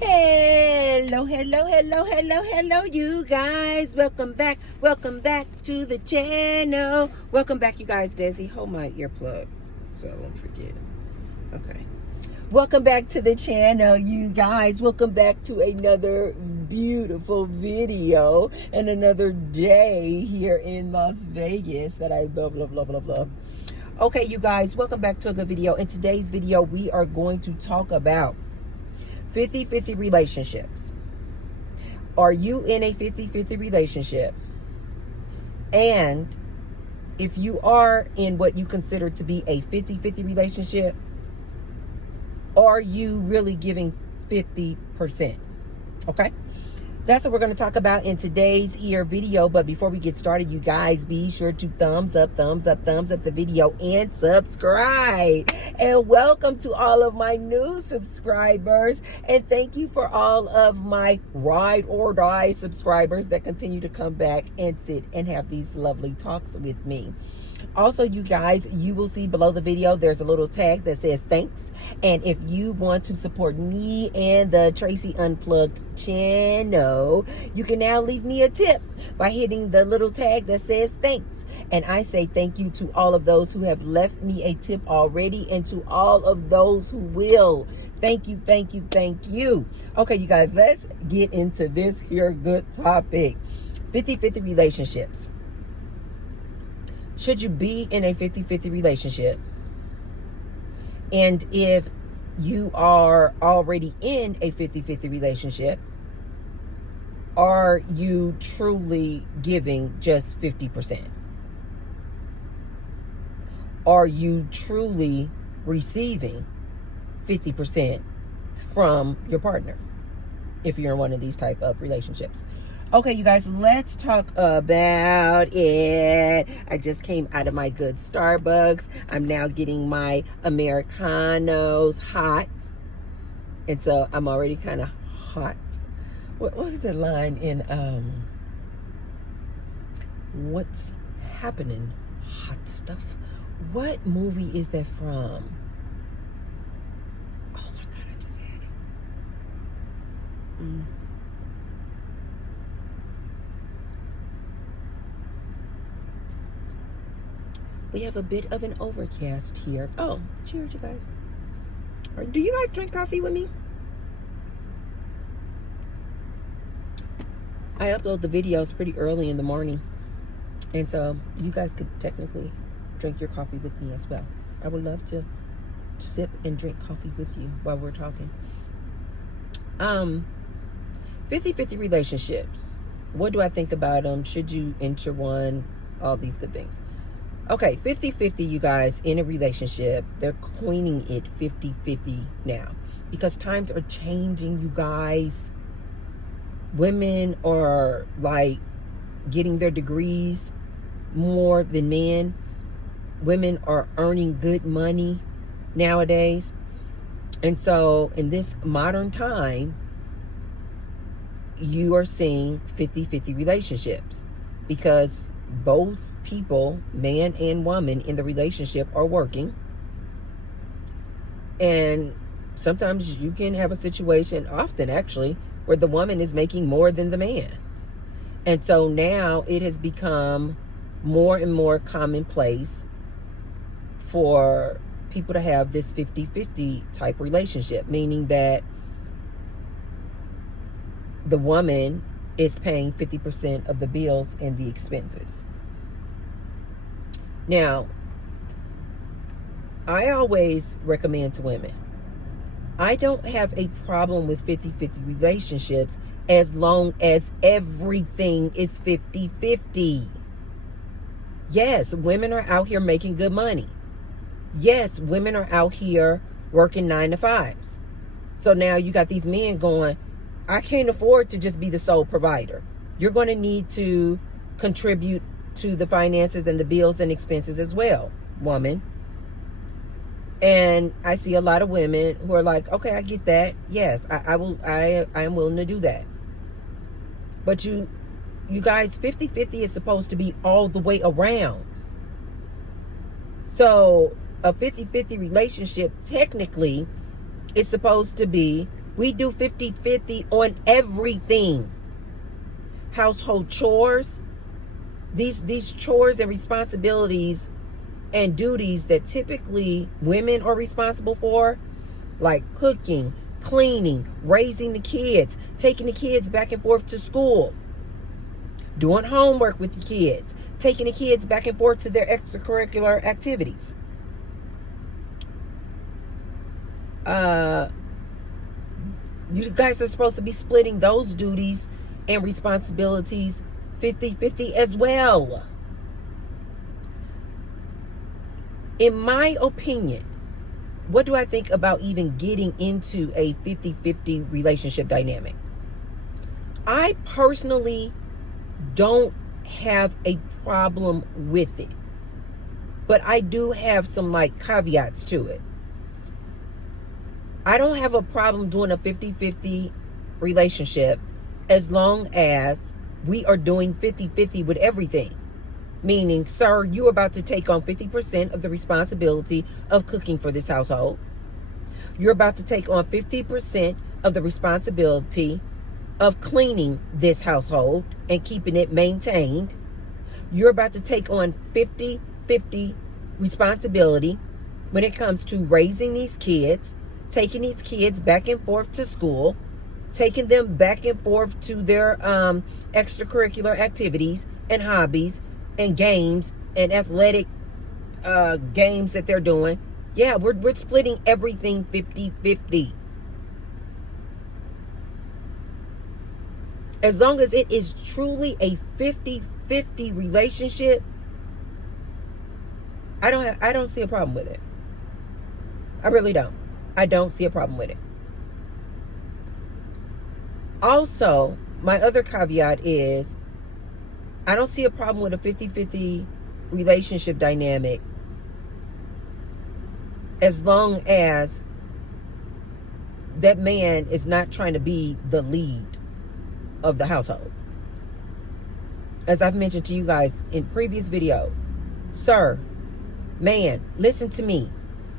Hello, you guys. Welcome back to the channel. Welcome back, you guys. Desi, hold my earplugs so I won't forget. Okay. Welcome back to the channel, you guys. Welcome back to another beautiful video and another day here in Las Vegas that I love. Okay, you guys, welcome back to a good video. In today's video, we are going to talk about 50-50 relationships. Are you in a 50-50 relationship? And if you are in what you consider to be a 50-50 relationship, are you really giving 50%? Okay? That's what we're going to talk about in today's here video. But before we get started, you guys, be sure to thumbs up the video and subscribe. And welcome to all of my new subscribers. And thank you for all of my ride or die subscribers that continue to come back and sit and have these lovely talks with me. Also, you guys, you will see below the video, there's a little tag that says thanks. And if you want to support me and the Tracy Unplugged channel, you can now leave me a tip by hitting the little tag that says thanks. And I say thank you to all of those who have left me a tip already and to all of those who will. Thank you. Okay, you guys, let's get into this here good topic. 50-50 relationships. Should you be in a 50-50 relationship? And if you are already in a 50-50 relationship, are you truly giving just 50%? Are you truly receiving 50% from your partner if you're in one of these type of relationships? Okay, you guys, let's talk about it. I just came out of my good Starbucks. I'm now getting my Americanos hot. And so I'm already kind of hot. What was the line in What's Happening? Hot Stuff. What movie is that from? Oh my God, I just had it. We have a bit of an overcast here. Oh, cheers, you guys. Do you guys drink coffee with me? I upload the videos pretty early in the morning. And so you guys could technically drink your coffee with me as well. I would love to sip and drink coffee with you while we're talking. 50-50 relationships. What do I think about them? Should you enter one? All these good things. Okay, 50-50, you guys, in a relationship, they're coining it 50-50 now because times are changing, you guys. Women are like getting their degrees more than men. Women are earning good money nowadays. And so in this modern time, you are seeing 50-50 relationships because both people, man and woman in the relationship, are working. And sometimes you can have a situation, often actually, where the woman is making more than the man. And so now it has become more and more commonplace for people to have this 50-50 type relationship, meaning that the woman is paying 50% of the bills and the expenses. Now, I always recommend to women, I don't have a problem with 50-50 relationships as long as everything is 50-50. Yes, women are out here making good money. Yes, women are out here working 9 to 5s. So now you got these men going, I can't afford to just be the sole provider. You're going to need to contribute to the finances and the bills and expenses as well, woman. And I see a lot of women who are like, okay, I get that. Yes, I am willing to do that. But you guys, 50-50 is supposed to be all the way around. So a 50-50 relationship technically is supposed to be We do 50-50 on everything. Household chores, these chores and responsibilities and duties that typically women are responsible for, like cooking, cleaning, raising the kids, taking the kids back and forth to school, doing homework with the kids, taking the kids back and forth to their extracurricular activities. You guys are supposed to be splitting those duties and responsibilities 50-50 as well. In my opinion, what do I think about even getting into a 50-50 relationship dynamic? I personally don't have a problem with it, but I do have some caveats to it. I don't have a problem doing a 50-50 relationship as long as we are doing 50-50 with everything. Meaning, sir, you're about to take on 50% of the responsibility of cooking for this household. You're about to take on 50% of the responsibility of cleaning this household and keeping it maintained. You're about to take on 50-50 responsibility when it comes to raising these kids, taking these kids back and forth to school, taking them back and forth to their extracurricular activities and hobbies and games and athletic games that they're doing. Yeah, we're splitting everything 50-50. As long as it is truly a 50-50 relationship, I don't see a problem with it. I really don't. I don't see a problem with it. Also, my other caveat is I don't see a problem with a 50-50 relationship dynamic as long as that man is not trying to be the lead of the household. As I've mentioned to you guys in previous videos, sir, man, listen to me.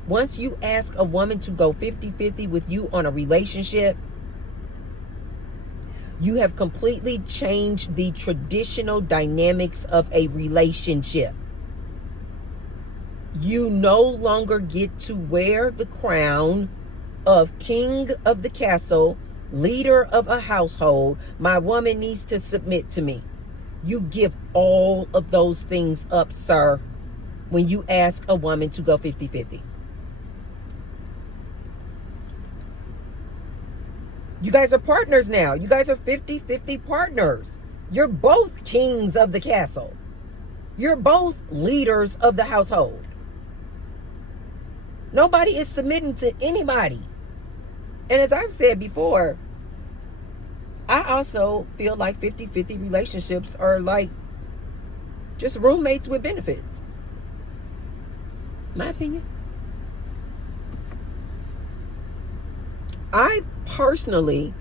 Once you ask a woman to go 50-50 with you on a relationship, you have completely changed the traditional dynamics of a relationship. You no longer get to wear the crown of king of the castle, leader of a household. My woman needs to submit to me. You give all of those things up, sir, when you ask a woman to go 50-50. You guys are partners now. You guys are 50-50 partners. You're both kings of the castle. You're both leaders of the household. Nobody is submitting to anybody. And as I've said before, I also feel like 50-50 relationships are like just roommates with benefits. My opinion. I personally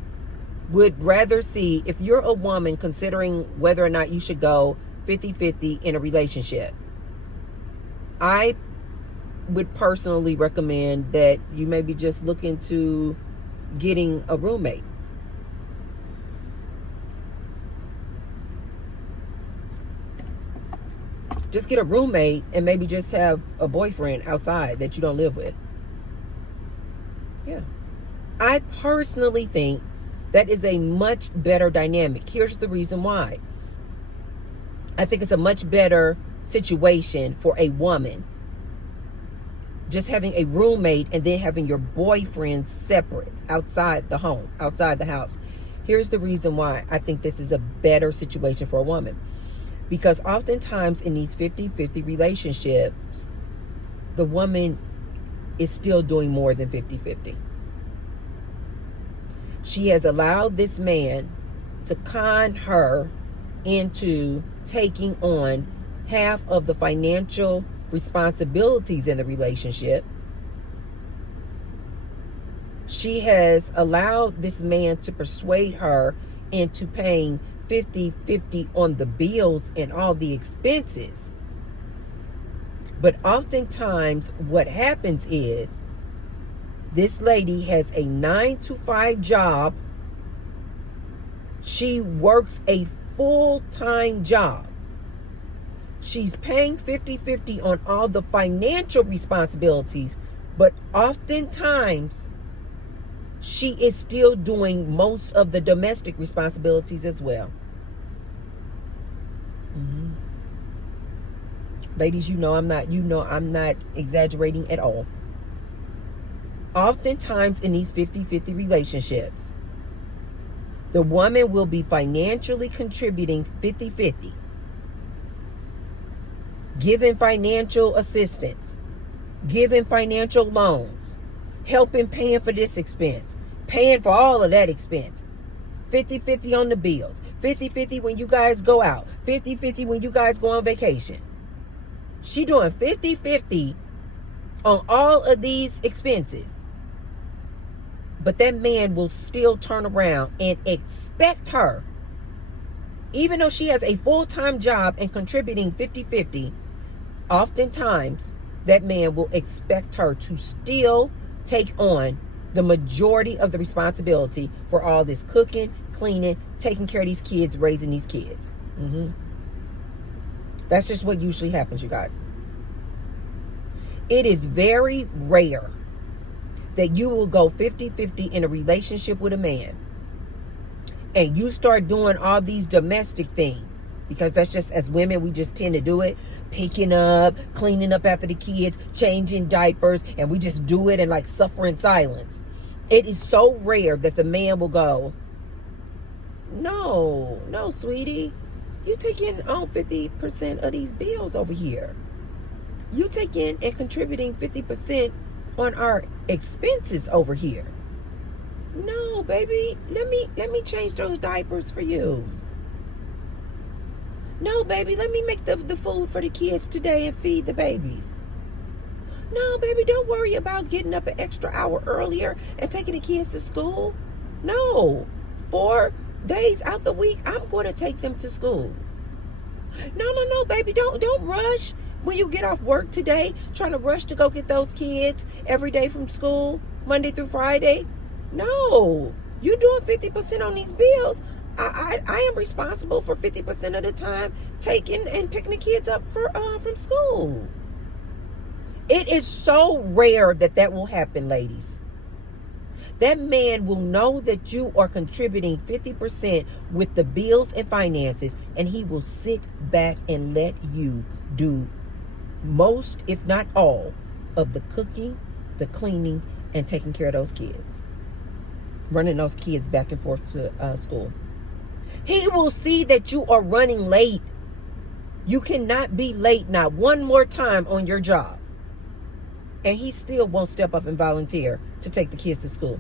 would rather see, if you're a woman considering whether or not you should go 50-50 in a relationship, I would personally recommend that you maybe just look into getting a roommate. Just get a roommate and maybe just have a boyfriend outside that you don't live with. Yeah. I personally think that is a much better dynamic. Here's the reason why. I think it's a much better situation for a woman just having a roommate and then having your boyfriend separate outside the home, outside the house. Here's the reason why I think this is a better situation for a woman. Because oftentimes in these 50-50 relationships, the woman is still doing more than 50-50. She has allowed this man to con her into taking on half of the financial responsibilities in the relationship. She has allowed this man to persuade her into paying 50-50 on the bills and all the expenses. But oftentimes what happens is This lady has a 9 to 5 job. She works a full-time job. She's paying 50-50 on all the financial responsibilities, but oftentimes she is still doing most of the domestic responsibilities as well. Ladies, I'm not exaggerating at all. Oftentimes in these 50-50 relationships, the woman will be financially contributing 50-50, giving financial assistance, giving financial loans, helping paying for this expense, paying for all of that expense. 50-50 on the bills, 50-50 when you guys go out, 50-50 when you guys go on vacation. She doing 50-50 on all of these expenses. But that man will still turn around and expect her, even though she has a full-time job and contributing 50-50, oftentimes that man will expect her to still take on the majority of the responsibility for all this cooking, cleaning, taking care of these kids, raising these kids. That's just what usually happens, you guys. It is very rare that you will go 50-50 in a relationship with a man and you start doing all these domestic things, because that's just, as women, we just tend to do it. Picking up, cleaning up after the kids, changing diapers, and we just do it and like suffer in silence. It is so rare that the man will go, no, sweetie, you taking on 50% of these bills over here. You taking and contributing 50% on our expenses over here. No, baby, let me change those diapers for you. No, baby, let me make the food for the kids today and feed the babies. No, baby, don't worry about getting up an extra hour earlier and taking the kids to school. No, 4 days out the week, I'm going to take them to school. No, baby, don't rush when you get off work today, trying to rush to go get those kids every day from school, Monday through Friday. No, you're doing 50% on these bills. I am responsible for 50% of the time taking and picking the kids up from school. It is so rare that will happen, ladies. That man will know that you are contributing 50% with the bills and finances, and he will sit back and let you do most, if not all, of the cooking, the cleaning, and taking care of those kids. Running those kids back and forth to school. He will see that you are running late. You cannot be late not one more time on your job. And he still won't step up and volunteer to take the kids to school.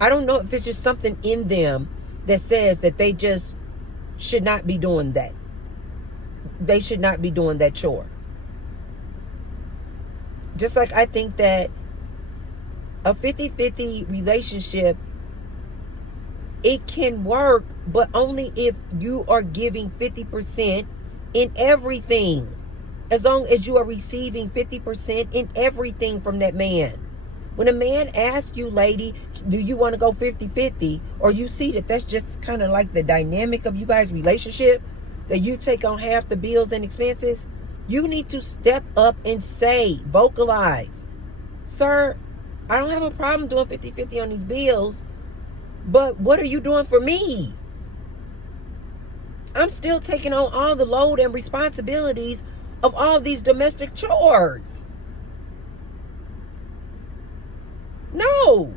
I don't know if it's just something in them that says that they just should not be doing that. They should not be doing that chore. Just like I think that a 50-50 relationship, it can work, but only if you are giving 50% in everything. As long as you are receiving 50% in everything from that man. When a man asks you, lady, do you want to go 50-50? Or you see that that's just kind of like the dynamic of you guys' relationship, that you take on half the bills and expenses, you need to step up and say, vocalize, sir, I don't have a problem doing 50-50 on these bills, but what are you doing for me? I'm still taking on all the load and responsibilities of all these domestic chores. No.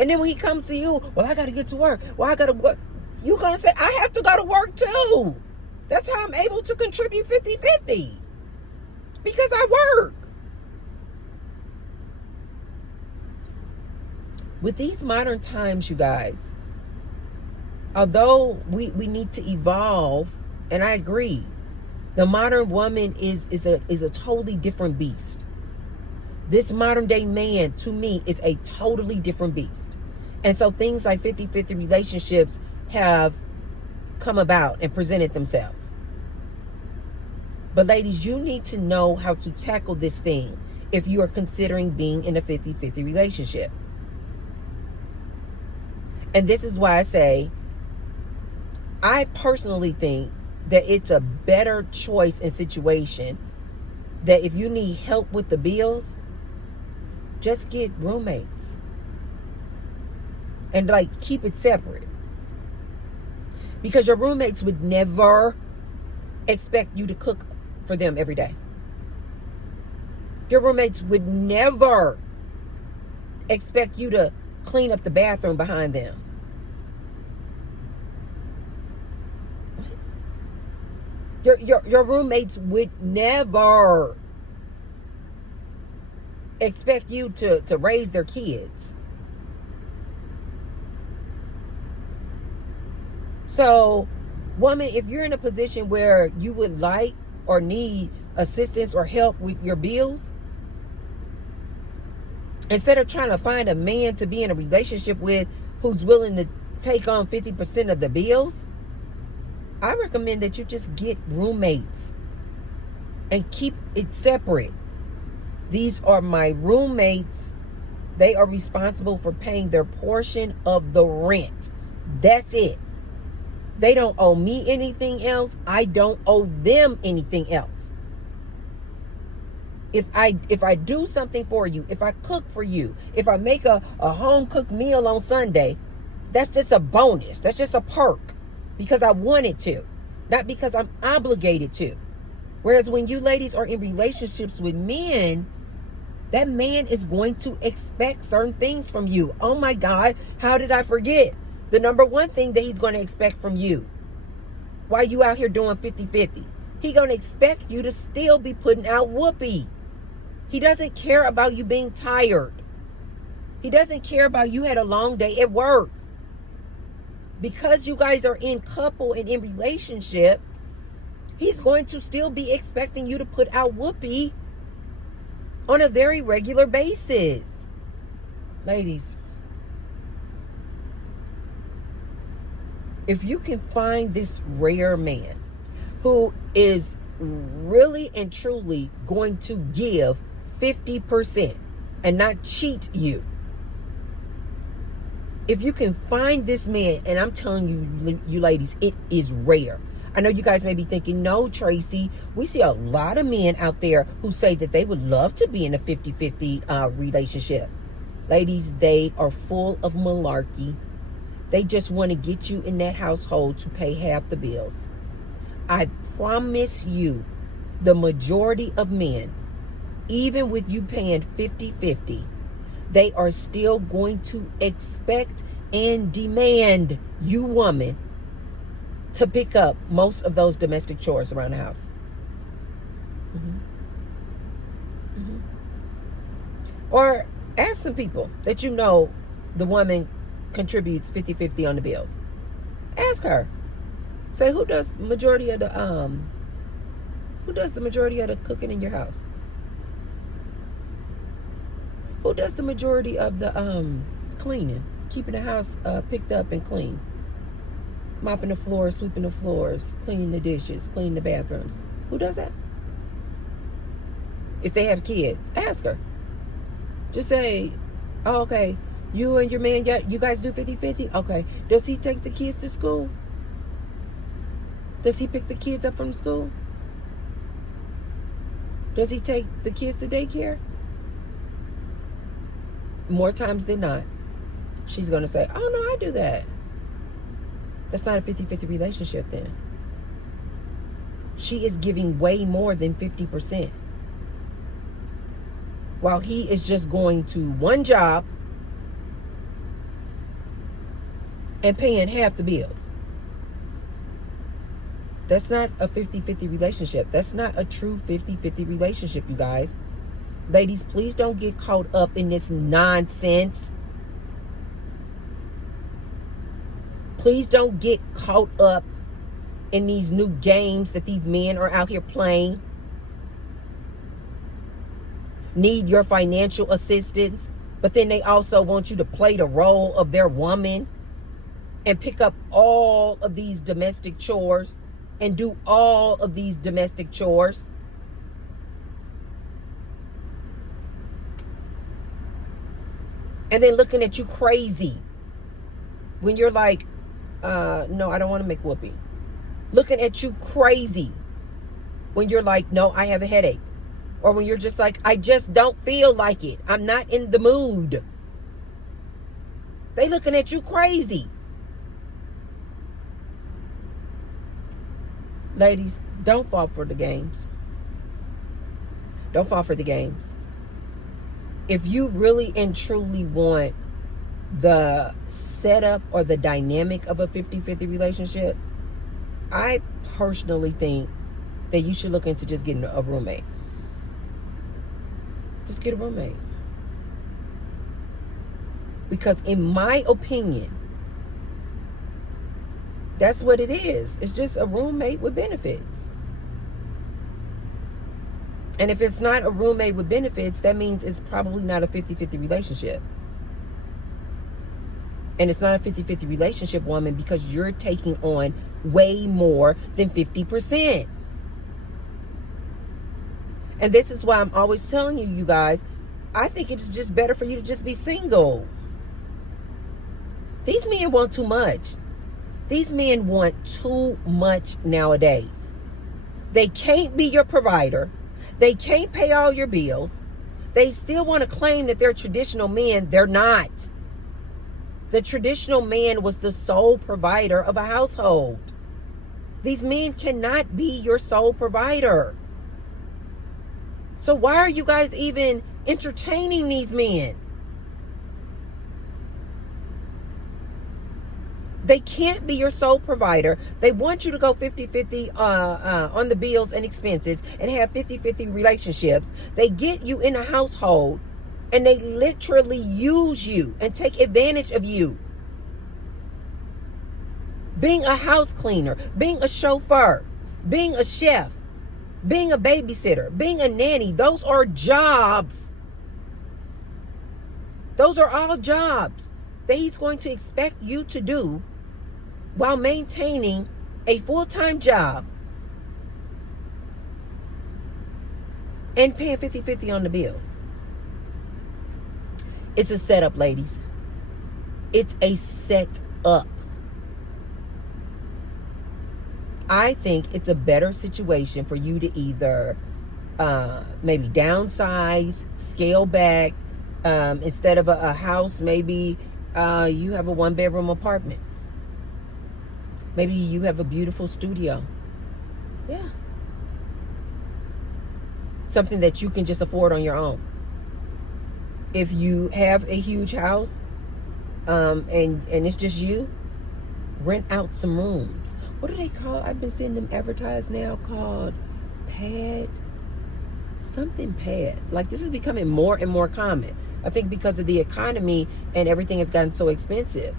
And then when he comes to you, well, I got to get to work. Well, I got to work. You're going to say, I have to go to work too. That's how I'm able to contribute 50-50. Because I work. With these modern times, you guys, although we need to evolve, and I agree, the modern woman is a totally different beast. This modern day man, to me, is a totally different beast. And so things like 50-50 relationships have come about and presented themselves. But ladies, you need to know how to tackle this thing if you are considering being in a 50-50 relationship. And this is why I say, I personally think that it's a better choice and situation that if you need help with the bills, just get roommates. And like, keep it separate. Because your roommates would never expect you to cook for them every day. Your roommates would never expect you to clean up the bathroom behind them. Your roommates would never expect you to raise their kids. So, woman, if you're in a position where you would like or need assistance or help with your bills, instead of trying to find a man to be in a relationship with who's willing to take on 50% of the bills, I recommend that you just get roommates and keep it separate. These are my roommates. They are responsible for paying their portion of the rent. That's it. They don't owe me anything else. I don't owe them anything else. If I do something for you, if I cook for you, if I make a home cooked meal on Sunday, that's just a bonus. That's just a perk because I wanted to, not because I'm obligated to. Whereas when you ladies are in relationships with men, that man is going to expect certain things from you. Oh my God, how did I forget? The number one thing that he's going to expect from you while you out here doing 50-50, he going to expect you to still be putting out whoopee. He doesn't care about you being tired. He doesn't care about you had a long day at work. Because you guys are in couple and in relationship, he's going to still be expecting you to put out whoopee on a very regular basis. Ladies, if you can find this rare man who is really and truly going to give 50% and not cheat you, if you can find this man, and I'm telling you ladies, it is rare. I know you guys may be thinking, no, Tracy, we see a lot of men out there who say that they would love to be in a 50-50 relationship. Ladies, they are full of malarkey. They just want to get you in that household to pay half the bills. I promise you, the majority of men, even with you paying 50-50, they are still going to expect and demand you, woman, to pick up most of those domestic chores around the house. Or ask some people that you know the woman contributes 50-50 on the bills. Ask her. Say, who does the majority of the cooking in your house? Who does the majority of the cleaning? Keeping the house picked up and clean. Mopping the floors, sweeping the floors, cleaning the dishes, cleaning the bathrooms. Who does that? If they have kids, ask her. Just say, oh, okay, you and your man, you guys do 50-50? Okay. Does he take the kids to school? Does he pick the kids up from school? Does he take the kids to daycare? More times than not, she's going to say, oh, no, I do that. That's not a 50-50 relationship then. She is giving way more than 50%. While he is just going to one job and paying half the bills. That's not a 50-50 relationship. That's not a true 50-50 relationship, you guys. Ladies, please don't get caught up in this nonsense. Please don't get caught up in these new games that these men are out here playing. Need your financial assistance, but then they also want you to play the role of their woman and pick up all of these domestic chores. and do all of these domestic chores. And then looking at you crazy when you're like, no, I don't want to make whoopee. Looking at you crazy when you're like, no, I have a headache. Or when you're just like, I just don't feel like it. I'm not in the mood. They looking at you crazy. Ladies, don't fall for the games. Don't fall for the games. If you really and truly want the setup or the dynamic of a 50-50 relationship, I personally think that you should look into just getting a roommate. Just get a roommate. Because in my opinion, that's what it is. It's just a roommate with benefits. And if it's not a roommate with benefits, that means it's probably not a 50-50 relationship. And it's not a 50-50 relationship, woman, because you're taking on way more than 50%. And this is why I'm always telling you, you guys, I think it's just better for you to just be single. These men want too much. These men want too much nowadays. They can't be your provider. They can't pay all your bills. They still want to claim that they're traditional men. They're not. The traditional man was the sole provider of a household. These men cannot be your sole provider. So why are you guys even entertaining these men? They can't be your sole provider. They want you to go 50-50 on the bills and expenses and have 50-50 relationships. They get you in a household and they literally use you and take advantage of you. Being a house cleaner, being a chauffeur, being a chef, being a babysitter, being a nanny, those are jobs. Those are all jobs that he's going to expect you to do while maintaining a full-time job and paying 50-50 on the bills. It's a setup, ladies. It's a setup. I think it's a better situation for you to either maybe downsize, scale back. Instead of a house, maybe you have a 1-bedroom apartment. Maybe you have a beautiful studio. Yeah. Something that you can just afford on your own. If you have a huge house and it's just you, rent out some rooms. What do they call? I've been seeing them advertised now called something pad. Like, this is becoming more and more common. I think because of the economy and everything has gotten so expensive.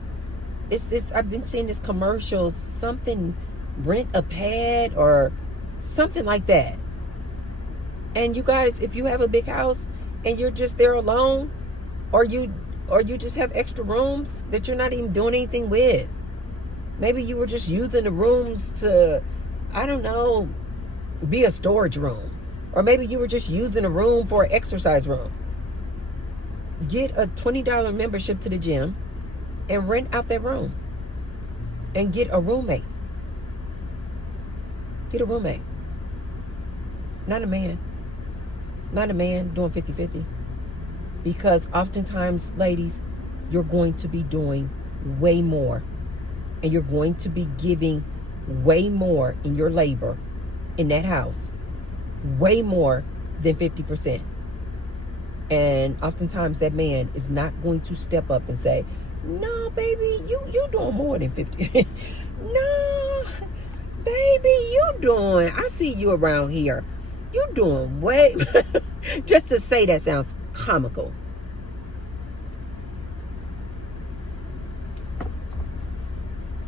It's this, I've been seeing this commercial, something, rent a pad or something like that. And you guys, if you have a big house and you're just there alone, or you just have extra rooms that you're not even doing anything with. Maybe you were just using the rooms to, I don't know, be a storage room. Or maybe you were just using a room for an exercise room. Get a $20 membership to the gym and rent out that room. And get a roommate. Get a roommate. Not a man. Not a man doing 50-50. Because oftentimes, ladies, you're going to be doing way more. And you're going to be giving way more in your labor in that house. Way more than 50%. And oftentimes that man is not going to step up and say, no, baby, you doing more than 50. No, baby, you doing, I see you around here. You doing way, just to say that sounds comical.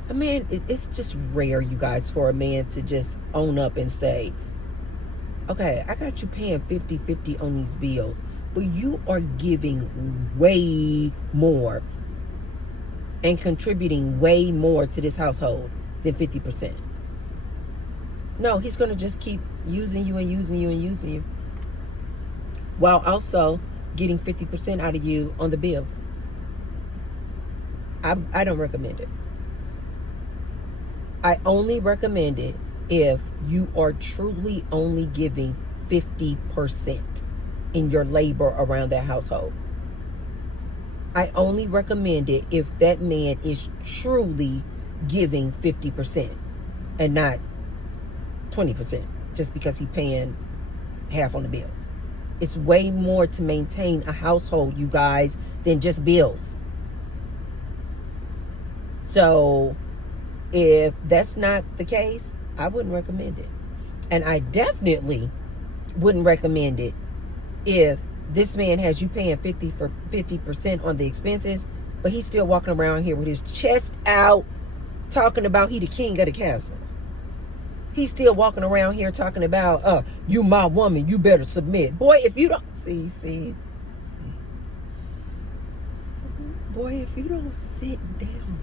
A man, it's just rare, you guys, for a man to just own up and say, okay, I got you paying 50-50 on these bills, but you are giving way more and contributing way more to this household than 50%. No, he's going to just keep using you and using you and using you, while also getting 50% out of you on the bills. I don't recommend it. I only recommend it if you are truly only giving 50% in your labor around that household. I only recommend it if that man is truly giving 50% and not 20% just because he's paying half on the bills. It's way more to maintain a household, you guys, than just bills. So if that's not the case, I wouldn't recommend it. And I definitely wouldn't recommend it if this man has you paying 50% on the expenses, but he's still walking around here with his chest out talking about he the king of the castle. He's still walking around here talking about, you my woman, you better submit. Boy, if you don't see. Boy, if you don't sit down.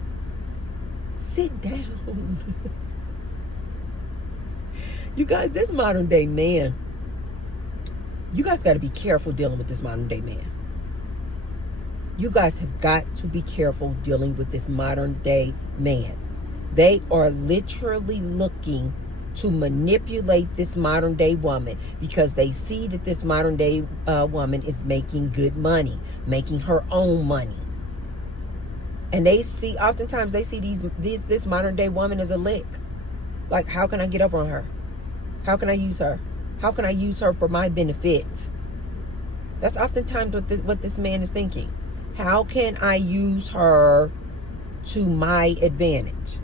You guys, this modern day man, you guys got to be careful dealing with this modern day man. You guys have got to be careful dealing with this modern day man. They are literally looking to manipulate this modern day woman because they see that this modern day woman is making good money, making her own money. And they see, oftentimes they see this modern day woman as a lick. Like, how can I get up on her? How can I use her? How can I use her for my benefit? That's oftentimes what this man is thinking. How can I use her to my advantage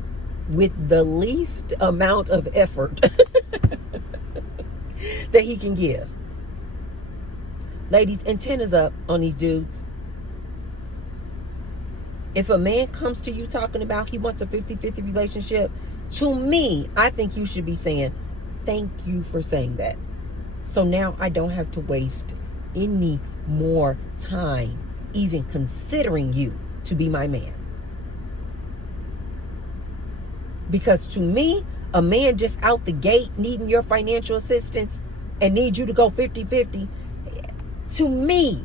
with the least amount of effort that he can give? Ladies, antennas up on these dudes. If a man comes to you talking about he wants a 50-50 relationship, to me, I think you should be saying, thank you for saying that. So now I don't have to waste any more time even considering you to be my man. Because to me, a man just out the gate needing your financial assistance and need you to go 50-50, to me,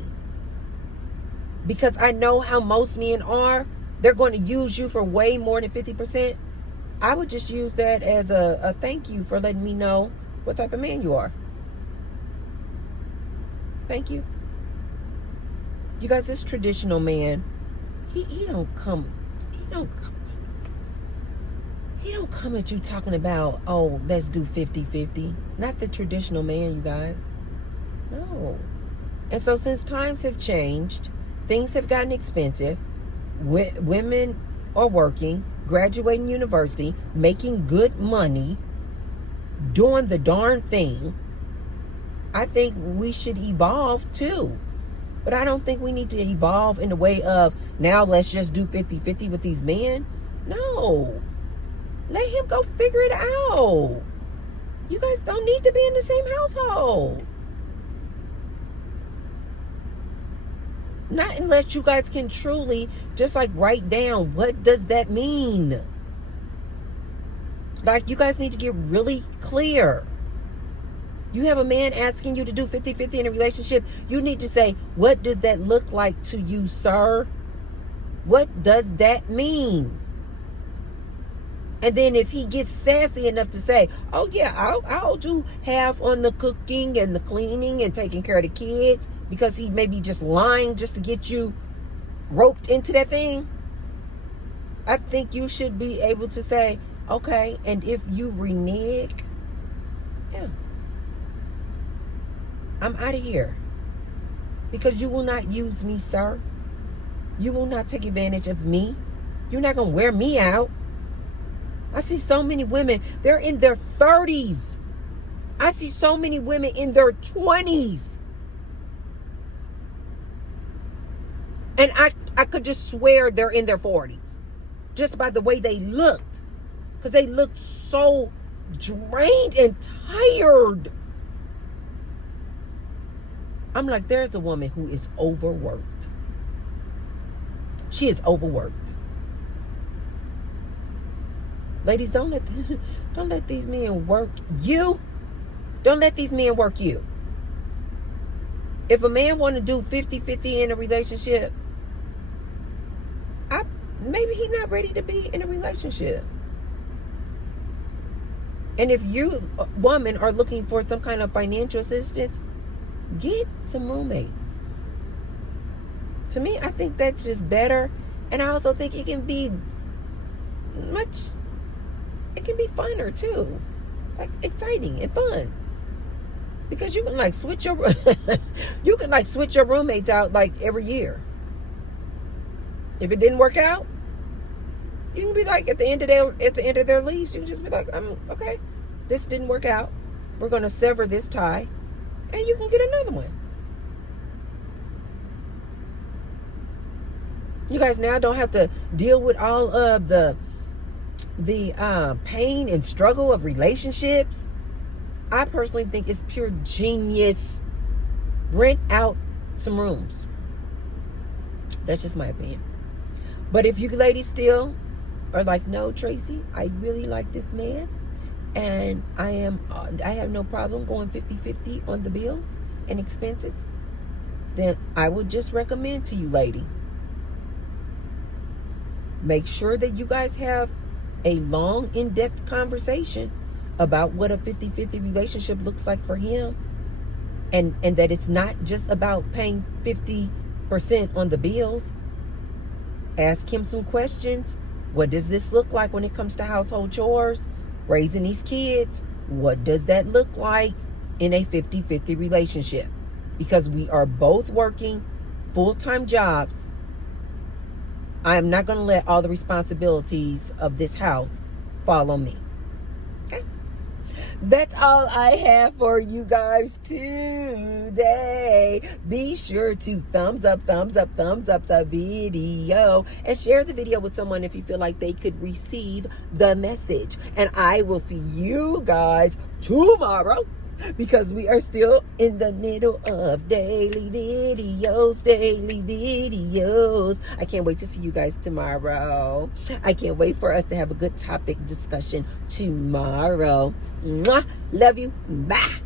because I know how most men are, they're going to use you for way more than 50%. I would just use that as a thank you for letting me know what type of man you are. Thank you. You guys, this traditional man, he don't come at you talking about, oh, let's do 50-50. Not the traditional man, you guys. No. And so since times have changed, things have gotten expensive. Women are working, graduating university, making good money, doing the darn thing. I think we should evolve too. But I don't think we need to evolve in the way of, now let's just do 50-50 with these men. No. Let him go figure it out. You guys don't need to be in the same household. Not unless you guys can truly just like write down, what does that mean? Like, you guys need to get really clear. You have a man asking you to do 50-50 in a relationship. You need to say, what does that look like to you, sir? What does that mean? And then if he gets sassy enough to say, oh yeah, I'll do half on the cooking and the cleaning and taking care of the kids, because he may be just lying just to get you roped into that thing, I think you should be able to say, okay, and if you renege, yeah, I'm out of here. Because you will not use me, sir. You will not take advantage of me. You're not going to wear me out. I see so many women, they're in their 30s. I see so many women in their 20s. And I could just swear they're in their 40s. Just by the way they looked. Because they looked so drained and tired. I'm like, there's a woman who is overworked. She is overworked. Ladies, don't let don't let these men work you. Don't let these men work you. If a man want to do 50-50 in a relationship, maybe he's not ready to be in a relationship. And if you, woman, are looking for some kind of financial assistance, get some roommates. To me, I think that's just better. And I also think it can be funner too. Like exciting and fun. Because you can like switch your switch your roommates out like every year. If it didn't work out, you can be like at the end of their lease, you can just be like, okay, this didn't work out. We're gonna sever this tie, and you can get another one. You guys now don't have to deal with all of the pain and struggle of relationships. I personally think it's pure genius. Rent out some rooms. That's just my opinion. But if you ladies still are like, no, Tracy, I really like this man, and I have no problem going 50-50 on the bills and expenses, then I would just recommend to you, lady, make sure that you guys have a long, in-depth conversation about what a 50-50 relationship looks like for him, and that it's not just about paying 50% on the bills. Ask him some questions. What does this look like when it comes to household chores, raising these kids? What does that look like in a 50-50 relationship? Because we are both working full-time jobs. I am not going to let all the responsibilities of this house fall on me. Okay? That's all I have for you guys today. Be sure to thumbs up the video, and share the video with someone if you feel like they could receive the message. And I will see you guys tomorrow, because we are still in the middle of daily videos. I can't wait to see you guys tomorrow. I can't wait for us to have a good topic discussion tomorrow. Mwah. Love you. Bye.